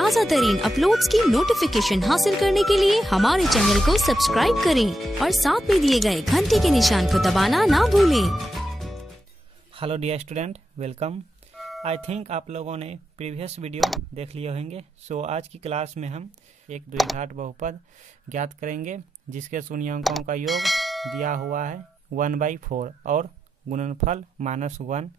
ताज़ा तरीन अपलोड्स की नोटिफिकेशन हासिल करने के लिए हमारे चैनल को सब्सक्राइब करें और साथ में दिए गए घंटे के निशान को दबाना ना भूलें। Hello dear student, welcome. I think आप लोगों ने प्रीवियस वीडियो देख लिए होंगे। सो आज की क्लास में हम एक द्विघात बहुपद ज्ञात करेंगे जिसके शून्यांकों का योग दिया हुआ है 1/4 और गुणनफल -1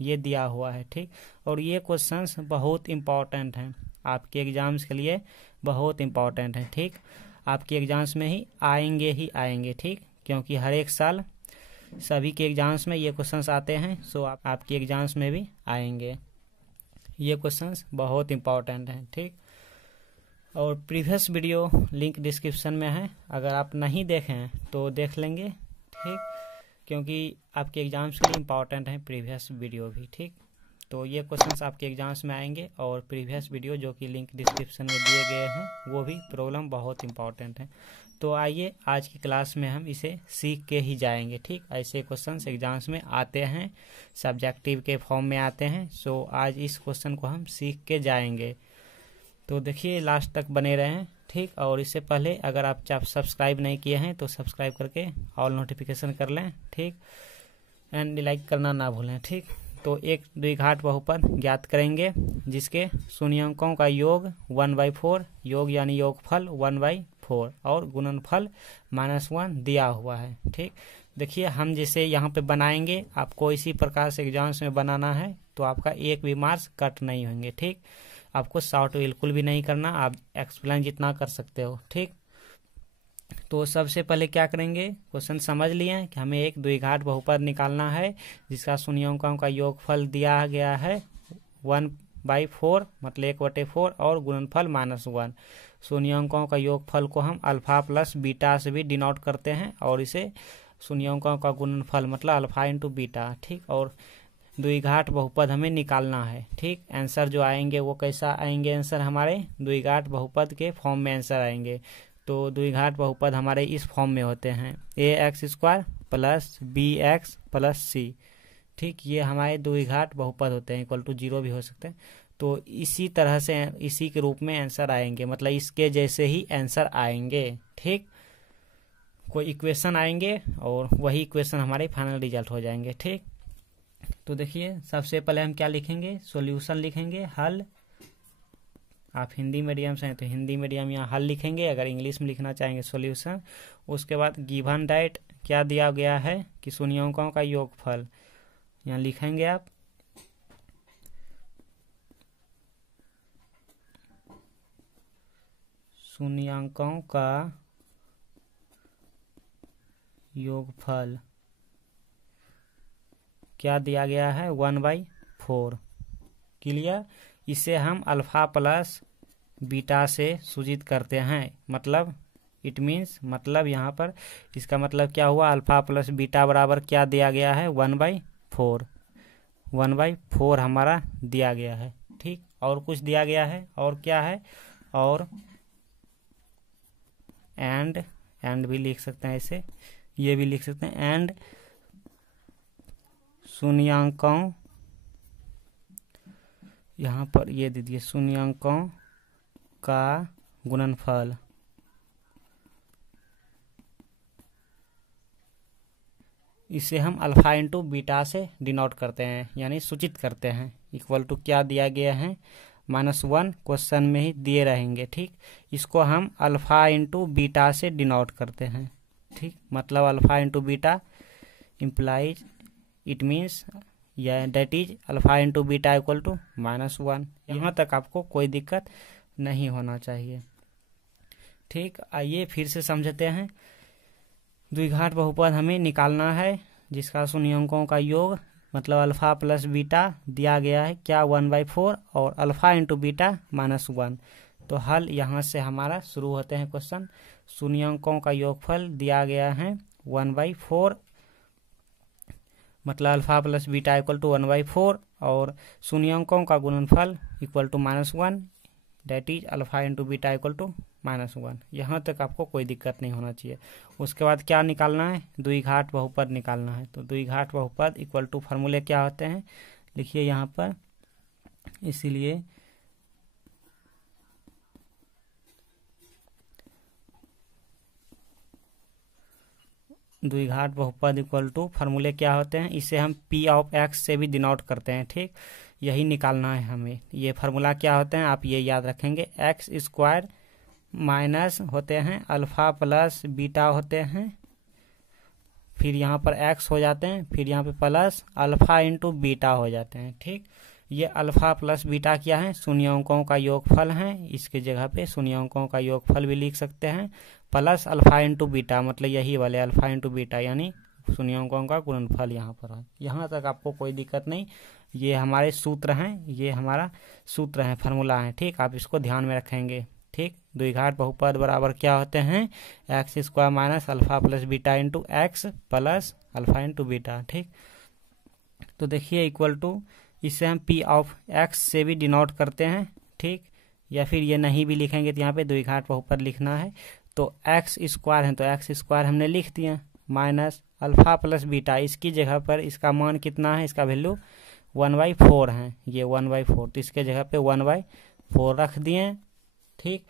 ये दिया हुआ है। ठीक, और ये क्वेश्चंस बहुत इंपॉर्टेंट हैं आपके एग्जाम्स के लिए, बहुत इंपॉर्टेंट हैं। ठीक, आपके एग्जाम्स में ही आएंगे। ठीक, क्योंकि हर एक साल सभी के एग्जाम्स में ये क्वेश्चंस आते हैं। सो आपके एग्जाम्स में भी आएंगे ये क्वेश्चंस, बहुत इंपॉर्टेंट हैं। ठीक, और प्रीवियस वीडियो लिंक डिस्क्रिप्शन में है, अगर आप नहीं देखें हैं तो देख लेंगे। ठीक, क्योंकि आपके एग्जाम्स के लिए इम्पॉर्टेंट है प्रीवियस वीडियो भी। ठीक, तो ये क्वेश्चंस आपके एग्जाम्स में आएंगे और प्रीवियस वीडियो जो कि लिंक डिस्क्रिप्शन में दिए गए हैं वो भी प्रॉब्लम बहुत इंपॉर्टेंट है। तो आइए आज की क्लास में हम इसे सीख के ही जाएंगे। ठीक, ऐसे क्वेश्चंस एग्जाम्स में आते हैं, सब्जेक्टिव के फॉर्म में आते हैं। सो आज इस क्वेश्चन को हम सीख के जाएंगे, तो देखिए लास्ट तक बने रहें। ठीक, और इससे पहले अगर आप सब्सक्राइब नहीं किए हैं तो सब्सक्राइब करके ऑल नोटिफिकेशन कर लें। ठीक, एंड लाइक करना ना भूलें। ठीक, तो एक द्विघात बहुपद ज्ञात करेंगे जिसके शून्यांकों का योग 1/4, योग यानी योगफल 1/4 और गुणनफल -1 दिया हुआ है। ठीक, देखिए हम जैसे यहाँ पे बनाएंगे, आपको इसी प्रकार से एग्जाम्स में बनाना है तो आपका एक भी मार्क्स कट नहीं होंगे। ठीक, आपको शॉर्ट बिल्कुल भी नहीं करना, आप एक्सप्लेन जितना कर सकते हो। ठीक, तो सबसे पहले क्या करेंगे, क्वेश्चन समझ लिए कि हमें एक द्विघात बहुपद निकालना है जिसका शून्यांकों का योगफल दिया गया है 1/4 मतलब 1/4 और गुणनफल -1। शून्यांकों का योगफल को हम अल्फा प्लस बीटा से भी डिनोट करते हैं और इसे शून्यांकों का गुणनफल मतलब अल्फा इंटू बीटा। ठीक, और द्विघात बहुपद हमें निकालना है। ठीक, आंसर जो आएंगे वो कैसा आएंगे, आंसर हमारे द्विघात बहुपद के फॉर्म में आंसर आएंगे। तो द्विघात बहुपद हमारे इस फॉर्म में होते हैं ax² plus bx plus c। ठीक, ये हमारे द्विघात बहुपद होते हैं, इक्वल टू 0 भी हो सकते हैं। तो इसी तरह से इसी के रूप में आंसर आएंगे, मतलब इसके जैसे ही आंसर आएंगे। ठीक, कोई इक्वेशन आएंगे और वही इक्वेशन हमारे फाइनल रिजल्ट हो जाएंगे। ठीक, तो देखिए सबसे पहले हम क्या लिखेंगे, सॉल्यूशन लिखेंगे, हल। आप हिंदी मीडियम से हैं तो हिंदी मीडियम यहाँ हल लिखेंगे, अगर इंग्लिश में लिखना चाहेंगे सॉल्यूशन। उसके बाद गिवन दैट क्या दिया गया है कि शून्यांकों का योगफल यहाँ लिखेंगे आप। शून्यांकों का योगफल क्या दिया गया है 1/4। क्लियर, इसे हम अल्फा प्लस बीटा से सूचित करते हैं, मतलब इट मीन्स, मतलब यहाँ पर इसका मतलब क्या हुआ, अल्फा प्लस बीटा बराबर क्या दिया गया है 1/4। 1/4 हमारा दिया गया है। ठीक, और कुछ दिया गया है, और क्या है, और एंड भी लिख सकते हैं, ऐसे ये भी लिख सकते हैं, एंड शून्यांकों, यहाँ पर ये दे दिए शून्यांकों का गुणनफल इसे हम अल्फा इंटू बीटा से डिनोट करते हैं, यानी सूचित करते हैं। इक्वल टू क्या दिया गया है -1 क्वेश्चन में ही दिए रहेंगे। ठीक, इसको हम अल्फा इंटू बीटा से डिनोट करते हैं। ठीक, मतलब alpha into beta implies it means या that is alpha into beta equal to -1। यहाँ तक आपको कोई दिक्कत नहीं होना चाहिए। ठीक, आइए फिर से समझते हैं। द्विघात बहुपद हमें निकालना है जिसका शून्यांकों का योग मतलब अल्फा प्लस बीटा दिया गया है क्या 1/4 और अल्फा इंटू बीटा -1। तो हल यहाँ से हमारा शुरू होते हैं क्वेश्चन। शून्यांकों का योगफल दिया गया है 1/4 मतलब alpha plus beta equal to 1/4 और शून्यांकों का गुणनफल equal to -1 that is alpha into beta equal to -1। यहाँ तक आपको कोई दिक्कत नहीं होना चाहिए। उसके बाद क्या निकालना है, द्विघात बहुपद निकालना है। तो द्विघात बहुपद इक्वल टू फार्मूले क्या होते हैं लिखिए यहाँ पर, इसीलिए द्विघात बहुपद इक्वल टू फार्मूले क्या होते हैं, इसे हम पी ऑफ एक्स से भी डिनोट करते हैं। ठीक, यही निकालना है हमें। ये फार्मूला क्या होते हैं आप ये याद रखेंगे, एक्स स्क्वायर माइनस होते हैं अल्फा प्लस बीटा होते हैं, फिर यहाँ पर एक्स हो जाते हैं, फिर यहाँ पे प्लस अल्फा इंटू बीटा हो जाते हैं। ठीक, ये अल्फा प्लस बीटा क्या है, शून्यांकों का योगफल है। इसके जगह पे शून्यांकों का योगफल भी लिख सकते हैं, प्लस अल्फा इंटू बीटा, मतलब यही वाले अल्फा इंटू बीटा यानी शून्यांकों का गुणनफल यहाँ पर है। यहाँ तक आपको कोई दिक्कत नहीं, ये हमारे सूत्र हैं, ये हमारा सूत्र है, फार्मूला है। ठीक, आप इसको ध्यान में रखेंगे। ठीक, द्विघात बहुपद बराबर क्या होते हैं, x square minus alpha plus beta into x plus alpha into beta. ठीक, तो देखिए इक्वल टू, इसे हम पी ऑफ एक्स से भी डिनोट करते हैं। ठीक, या फिर ये नहीं भी लिखेंगे तो यहाँ पे द्विघात बहुपद लिखना है, तो एक्स स्क्वायर है तो एक्स स्क्वायर हमने लिख दिया माइनस अल्फा प्लस बीटा, इसकी जगह पर इसका मान कितना है, इसका वैल्यू 1/4 है, ये 1/4, तो इसके जगह पे 1/4 रख दिए। ठीक,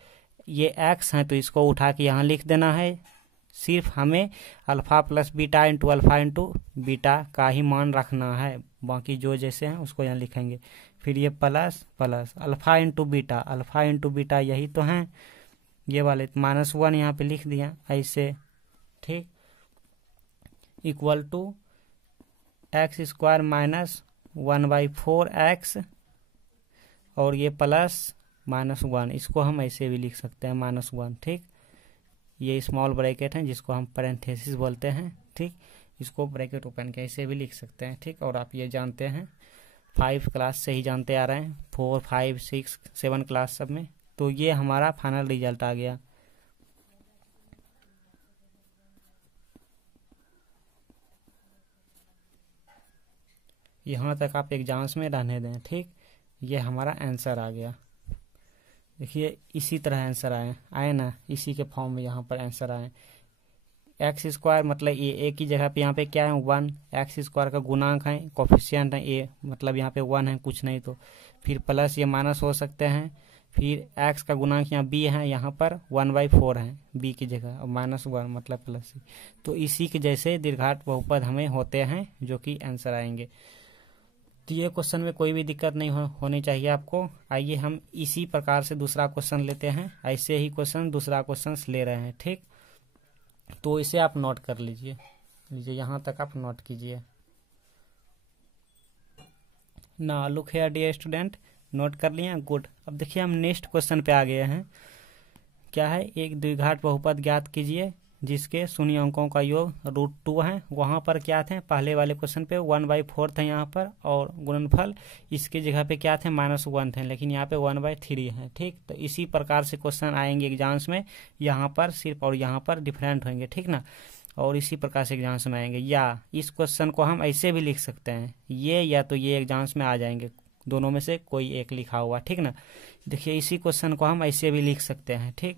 ये एक्स है तो इसको उठा के यहाँ लिख देना है, सिर्फ हमें alpha plus beta into alpha into beta का ही मान रखना है, बाकी जो जैसे हैं उसको यहाँ लिखेंगे। फिर ये plus plus alpha into beta यही तो हैं ये वाले, -1 यहाँ पे लिख दिया ऐसे। ठीक, equal to x square minus 1/4 x और ये प्लस -1, इसको हम ऐसे भी लिख सकते हैं -1। ठीक, ये स्मॉल ब्रैकेट है जिसको हम पैरेंथेसिस बोलते हैं। ठीक, इसको ब्रैकेट ओपन के ऐसे भी लिख सकते हैं। ठीक, और आप ये जानते हैं 5 क्लास से ही जानते आ रहे हैं, 4, 5, 6, 7 क्लास सब में। तो ये हमारा फाइनल रिजल्ट आ गया। यहाँ तक आप एग्जाम्स में रहने दें। ठीक, ये हमारा आंसर आ गया। देखिए इसी तरह आंसर आए ना, इसी के फॉर्म में यहाँ पर आंसर आए। एक्स स्क्वायर मतलब ये ए की जगह पे यहाँ पे क्या है 1, एक्स स्क्वायर का गुणांक है, कोफिशिएंट है ए, मतलब यहाँ पे 1 है, कुछ नहीं तो फिर प्लस ये माइनस हो सकते हैं, फिर एक्स का गुणांक यहाँ बी है, यहाँ पर 1/4 है बी की जगह, और -1 मतलब प्लस। तो इसी के जैसे दीर्घात बहुपद हमें होते हैं जो कि आंसर आएंगे। तो ये क्वेश्चन में कोई भी दिक्कत नहीं होनी चाहिए आपको। आइए हम इसी प्रकार से दूसरा क्वेश्चन लेते हैं, ऐसे ही क्वेश्चन दूसरा क्वेश्चन ले रहे हैं। ठीक, तो इसे आप नोट कर लीजिए, यहाँ तक आप नोट कीजिए ना। Look here dear student, note कर लिया, गुड। अब देखिए हम नेक्स्ट क्वेश्चन पे आ गए हैं। क्या है, एक द्विघात बहुपद ज्ञात कीजिए जिसके शून्य अंकों का योग √2 है। वहाँ पर क्या थे, पहले वाले क्वेश्चन पे 1/4 थे यहाँ पर, और गुणनफल इसके जगह पे क्या थे -1 थे, लेकिन यहाँ पे 1/3 है। ठीक, तो इसी प्रकार से क्वेश्चन आएंगे एग्जाम्स में, यहाँ पर सिर्फ और यहाँ पर डिफरेंट होंगे। ठीक ना, और इसी प्रकार से एग्जाम्स में आएंगे। या इस क्वेश्चन को हम ऐसे भी लिख सकते हैं, ये या तो ये एग्जाम्स में आ जाएंगे, दोनों में से कोई एक लिखा हुआ। ठीक ना, देखिए इसी क्वेश्चन को हम ऐसे भी लिख सकते हैं। ठीक,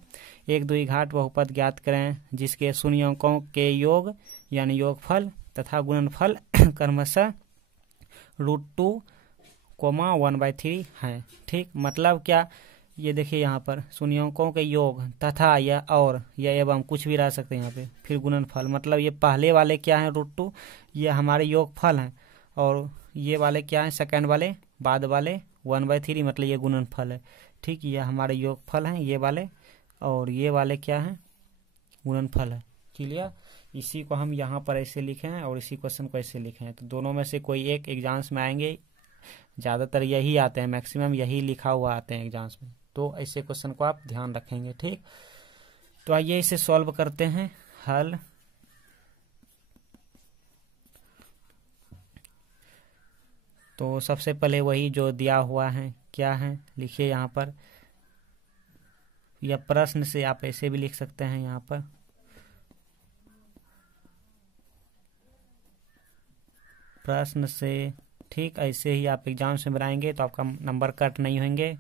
एक द्विघात बहुपद ज्ञात करें जिसके शून्य अंकों के योग यानी योगफल तथा गुणनफल क्रमशः √2, 1/3 है। ठीक, मतलब क्या, ये देखिए यहाँ पर शून्य अंकों के योग तथा या और या एवं कुछ भी रह सकते हैं यहाँ पे, फिर गुणनफल, मतलब ये पहले वाले क्या है √2, ये हमारे योगफल हैं, और ये वाले क्या है सेकंड वाले बाद वाले 1/3, मतलब ये गुणनफल है। ठीक, ये हमारे योगफल हैं ये वाले, और ये वाले क्या है गुणनफल है। क्लियर, इसी को हम यहाँ पर ऐसे लिखे हैं और इसी क्वेश्चन को ऐसे लिखे हैं। तो दोनों में से कोई एक एग्जाम्स में आएंगे, ज़्यादातर यही आते हैं, मैक्सिमम यही लिखा हुआ आते हैं एग्जाम्स में, तो ऐसे क्वेश्चन को आप ध्यान रखेंगे। ठीक, तो आइए इसे सॉल्व करते हैं, हल। तो सबसे पहले वही जो दिया हुआ है क्या है, लिखिए यहाँ पर, या प्रश्न से आप ऐसे भी लिख सकते हैं यहाँ पर, प्रश्न से। ठीक, ऐसे ही आप एग्जाम में बनाएंगे तो आपका नंबर कट नहीं होंगे,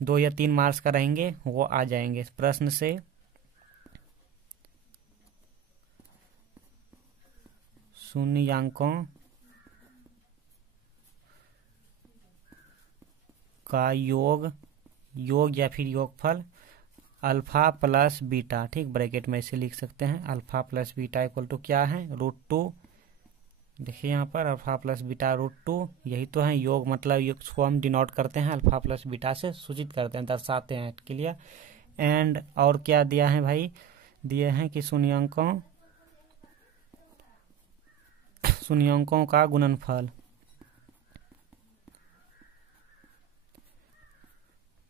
2 या 3 मार्क्स का रहेंगे वो आ जाएंगे प्रश्न से। शून्यांकों का योग या फिर योगफल अल्फा प्लस बीटा, ठीक, ब्रैकेट में इसे लिख सकते हैं। Alpha plus beta equal to क्या है, √2। देखिए यहाँ पर अल्फा प्लस बीटा √2, यही तो है योग, मतलब इसको हम डिनोट करते हैं अल्फा प्लस बीटा से सूचित करते हैं, दर्शाते हैं। क्लियर। एंड और क्या दिया है भाई, दिए हैं कि शून्यंकों का गुणनफल,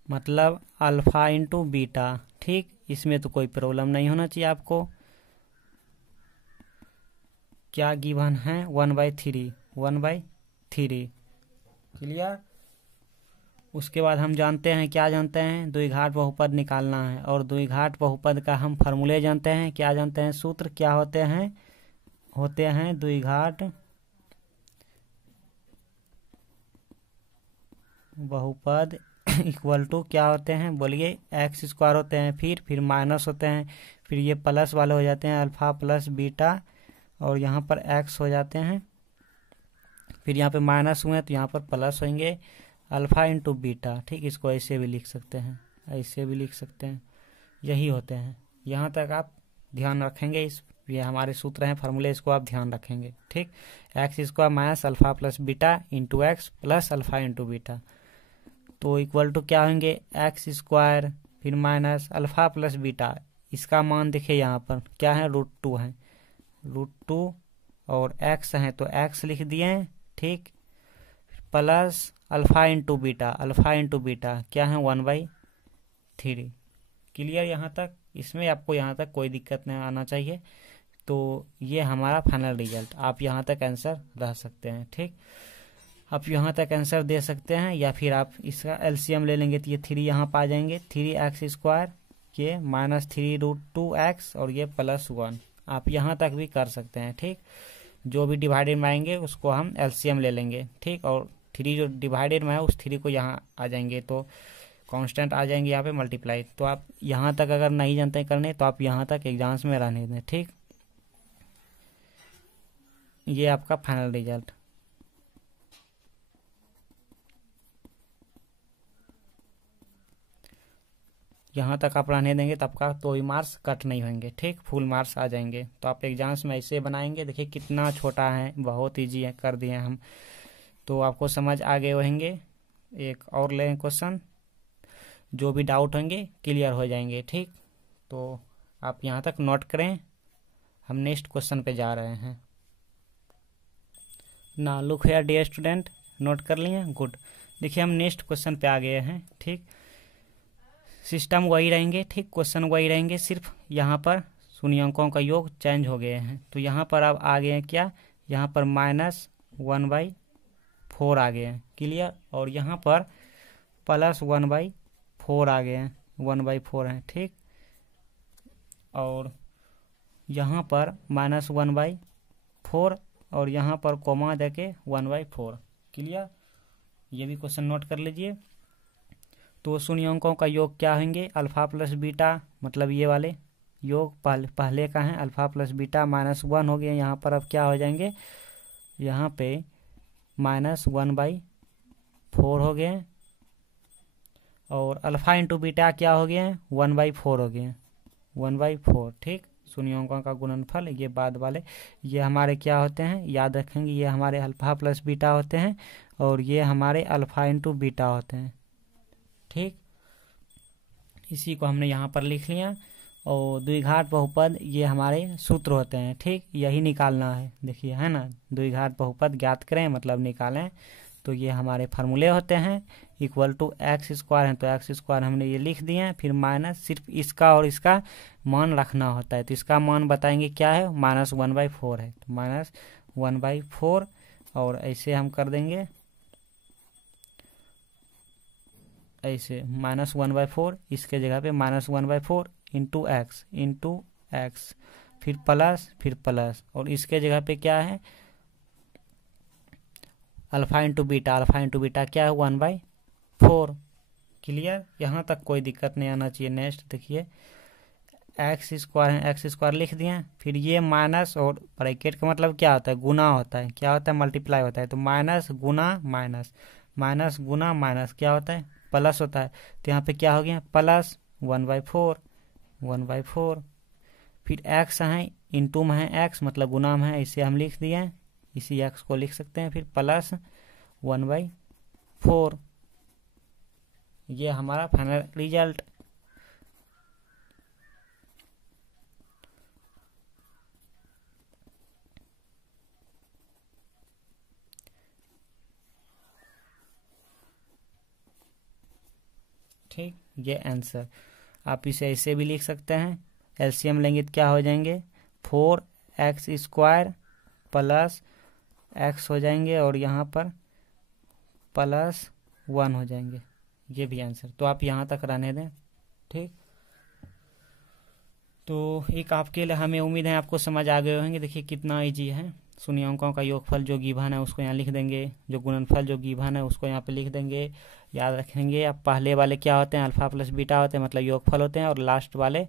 मतलब अल्फा इंटू बीटा, ठीक। इसमें तो कोई प्रॉब्लम नहीं होना चाहिए आपको। क्या गिवन है, 1/3, 1/3। क्लियर। उसके बाद हम जानते हैं, क्या जानते हैं, द्विघात बहुपद निकालना है, और द्विघात बहुपद का हम फॉर्मूले जानते हैं। क्या जानते हैं, सूत्र क्या होते हैं द्विघात बहुपद इक्वल टू क्या होते हैं, बोलिए, x² होते हैं, फिर माइनस होते हैं, फिर ये प्लस वाले हो जाते हैं अल्फा प्लस बीटा, और यहाँ पर x हो जाते हैं, फिर यहाँ पे माइनस हुए तो यहाँ पर प्लस होंगे, अल्फा इंटू बीटा, ठीक। इसको ऐसे भी लिख सकते हैं, ऐसे भी लिख सकते हैं, यही होते हैं। यहाँ तक आप ध्यान रखेंगे, ये हमारे सूत्र हैं, फार्मूले, इसको आप ध्यान रखेंगे, ठीक। x² minus alpha plus beta into x plus alpha into beta, तो इक्वल टू क्या होंगे, x² फिर माइनस अल्फा प्लस बीटा, इसका मान देखिए यहाँ पर क्या है, √2 है, √2, और x है तो x लिख दिए, ठीक, प्लस अल्फा इंटू बीटा क्या है, 1/3। क्लियर यहाँ तक। इसमें आपको यहाँ तक कोई दिक्कत नहीं आना चाहिए। तो ये हमारा फाइनल रिजल्ट, आप यहाँ तक आंसर रह सकते हैं, ठीक। आप यहाँ तक आंसर दे सकते हैं, या फिर आप इसका एलसीएम ले लेंगे तो ये 3 यहाँ पर आ जाएंगे, 3x², ये -3√2x, और ये +1। आप यहाँ तक भी कर सकते हैं, ठीक। जो भी डिवाइडेड में आएंगे उसको हम एलसीएम ले लेंगे, ठीक, और 3 जो डिवाइडेड में है उस 3 को यहाँ आ जाएंगे तो कांस्टेंट आ जाएंगे यहाँ पे मल्टीप्लाई। तो आप यहाँ तक अगर नहीं जानते करने तो आप यहाँ तक एग्जाम्स में रहने दें, ठीक। ये आपका फाइनल रिजल्ट। यहाँ तक आप रहने देंगे तो आपका तो ही मार्क्स कट नहीं होंगे, ठीक, फुल मार्क्स आ जाएंगे। तो आप एग्जाम्स में ऐसे बनाएंगे, देखिए कितना छोटा है, बहुत ईजी है, कर दिए हम, तो आपको समझ आ गए होंगे। एक और लें क्वेश्चन, जो भी डाउट होंगे क्लियर हो जाएंगे, ठीक। तो आप यहाँ तक नोट करें, हम नेक्स्ट क्वेश्चन पे जा रहे हैं ना। Look here dear student, note कर लिए, गुड। देखिए हम नेक्स्ट क्वेश्चन पे आ गए हैं, ठीक। सिस्टम वही रहेंगे, ठीक, क्वेश्चन वही रहेंगे, सिर्फ यहाँ पर शून्यंकों का योग चेंज हो गए हैं। तो यहाँ पर अब आ गए हैं क्या, यहाँ पर -1/4 आ गए हैं, क्लियर, और यहाँ पर +1/4 आ गए हैं, 1/4 है, ठीक, और यहाँ पर -1/4, और यहाँ पर कोमा देके 1/4, क्लियर। ये भी क्वेश्चन नोट कर लीजिए। तो शून्यंकों का योग क्या होंगे, अल्फा प्लस बीटा, मतलब ये वाले योग पहले का है, अल्फा प्लस बीटा -1 हो गया। यहाँ पर अब क्या हो जाएंगे, यहाँ पे -1/4 हो गए, और अल्फा इंटू बीटा क्या हो गए, 1/4 हो गए, 1/4, ठीक। शून्यंकों का गुणनफल, ये बाद वाले, ये हमारे क्या होते हैं, याद रखेंगे, ये हमारे अल्फा प्लस बीटा होते हैं, और ये हमारे अल्फा इंटू बीटा होते हैं, ठीक। इसी को हमने यहाँ पर लिख लिया। और द्विघात बहुपद ये हमारे सूत्र होते हैं, ठीक, यही निकालना है, देखिए है ना, द्विघात बहुपद ज्ञात करें मतलब निकालें, तो ये हमारे फार्मूले होते हैं। इक्वल टू x² है तो x² हमने ये लिख दिए हैं, फिर माइनस, सिर्फ इसका और इसका मान रखना होता है। तो इसका मान बताएंगे क्या है, -1/4 है, तो -1/4, और ऐसे हम कर देंगे, ऐसे -1/4, इसके जगह पे -1/4 इंटू एक्स, फिर प्लस, और इसके जगह पे क्या है, अल्फा इंटू बीटा क्या है, 1/4, क्लियर। यहाँ तक कोई दिक्कत नहीं आना चाहिए। नेक्स्ट देखिए, x² है, x² लिख दिए, फिर ये माइनस, और ब्रैकेट का मतलब क्या होता है, गुना होता है, क्या होता है, मल्टीप्लाई होता है। तो माइनस गुना माइनस, माइनस गुना माइनस क्या होता है, प्लस होता है। तो यहाँ पे क्या हो गया, प्लस 1/4 1/4, फिर x है इंटू में है x मतलब गुना में है, इसे हम लिख दिए हैं, इसी x को लिख सकते हैं, फिर प्लस 1/4, ये हमारा फाइनल रिजल्ट। ठीक, ये आंसर। आप इसे ऐसे भी लिख सकते हैं, एलसीएम लेंगे तो क्या हो जाएंगे 4x² प्लस x हो जाएंगे और यहाँ पर +1 हो जाएंगे, ये भी आंसर। तो आप यहाँ तक रहने दें। ठीक, तो एक आपके लिए हमें उम्मीद है आपको समझ आ गए होंगे। देखिए कितना इजी है। शून्य अंकों का योगफल जो गिवन है उसको यहाँ लिख देंगे, जो गुणनफल जो गिवन है उसको यहाँ पे लिख देंगे। याद रखेंगे अब पहले वाले क्या होते हैं, अल्फा प्लस बीटा होते हैं मतलब योगफल होते हैं, और लास्ट वाले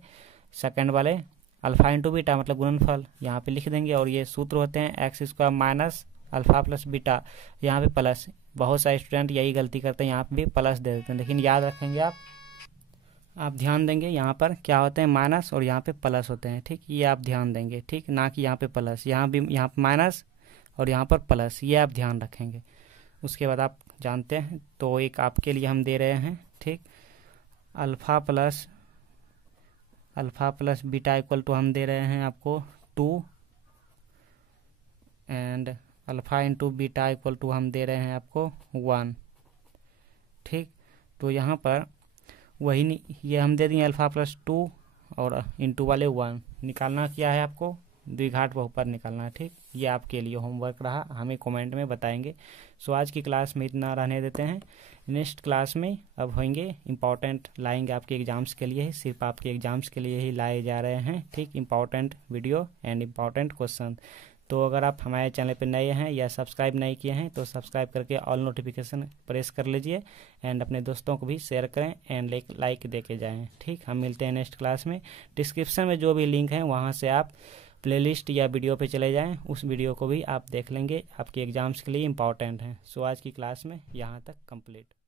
सेकंड वाले अल्फा इंटू बीटा मतलब गुणनफल, यहाँ पे लिख देंगे। और ये सूत्र होते हैं x² minus alpha plus beta, यहाँ पे प्लस। बहुत सारे स्टूडेंट यही गलती करते हैं, यहाँ पे भी प्लस दे देते हैं, लेकिन याद रखेंगे आप ध्यान देंगे यहाँ पर क्या होते हैं माइनस और यहाँ पे प्लस होते हैं। ठीक, ये आप ध्यान देंगे। ठीक, ना कि यहाँ पे प्लस, यहाँ पे माइनस और यहाँ पर प्लस, ये आप ध्यान रखेंगे। उसके बाद आप जानते हैं, तो एक आपके लिए हम दे रहे हैं। ठीक, alpha plus beta equal to हम दे रहे हैं आपको 2 and alpha into beta equal to हम दे रहे हैं आपको 1। ठीक, तो यहाँ पर वही ये हम दे दिए अल्फा प्लस 2 और इंटू वाले 1। निकालना क्या है आपको, द्विघात बहुपद निकालना है। ठीक, ये आपके लिए होमवर्क रहा, हमें कमेंट में बताएंगे। सो आज की क्लास में इतना रहने देते हैं। नेक्स्ट क्लास में अब होंगे इम्पॉर्टेंट, लाएंगे आपके एग्जाम्स के लिए ही, सिर्फ आपके एग्जाम्स के लिए ही लाए जा रहे हैं। ठीक, important video and important question. तो अगर आप हमारे चैनल पर नए हैं या सब्सक्राइब नहीं किए हैं तो सब्सक्राइब करके ऑल नोटिफिकेशन प्रेस कर लीजिए एंड अपने दोस्तों को भी शेयर करें एंड लाइक दे के जाएँ। ठीक, हम मिलते हैं नेक्स्ट क्लास में। डिस्क्रिप्शन में जो भी लिंक है वहाँ से आप प्लेलिस्ट या वीडियो पे चले जाएं, उस वीडियो को भी आप देख लेंगे, आपके एग्जाम्स के लिए इम्पॉर्टेंट है। सो आज की क्लास में यहाँ तक कंप्लीट।